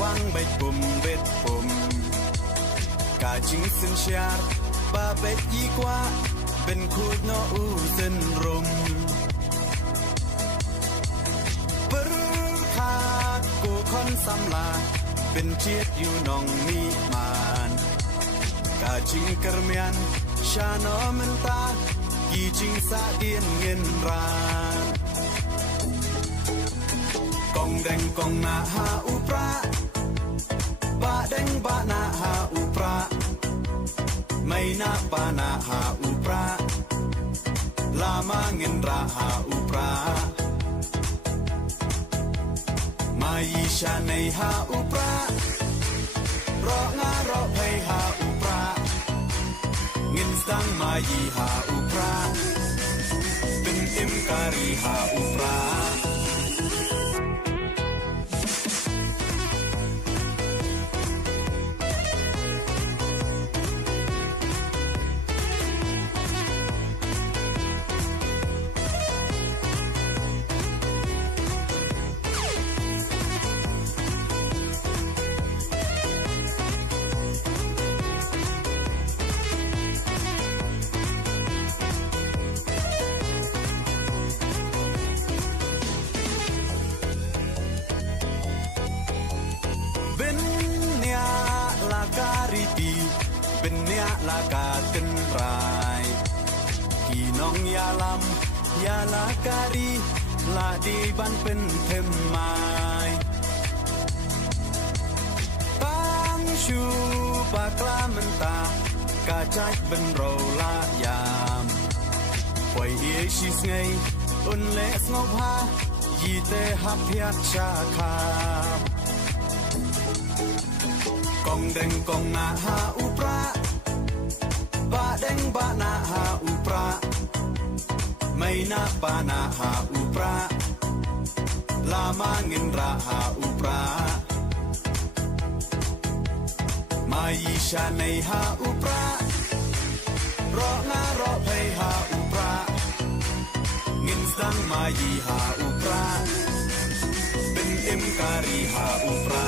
wang bet pum ka jing sin syar ba bet yi kwa ben khut no u sin rum per kha ko khon sam la ben chiet yu nong mi man ka jing kermian sha no men ta ki jing sa dien ngin ran kong deng kong na ha u pra ba deng ba na ha u pra mai na pa na ha u pra lama ngin ra ha u pra mai sha nei ha u pra ro nga ro phai ha u pra ngin sang mai ha u pra bin im kari ha u pra la ka tin rai ki nong ya lam ya la kari la di ban pen them mai bang shu ba kla men ta ka chai ben ro la yam poi ye shi sngai un le ngop ha yi te ha phiat cha kha kong deng kong na ha u pra ba deng ba na ha u pra mai na pa na ha u pra lama ngin ra ha u pra mai sha nei ha u pra ro nga ro phai ha u pra ngin sang mai ha u pra bin im kari ha u pra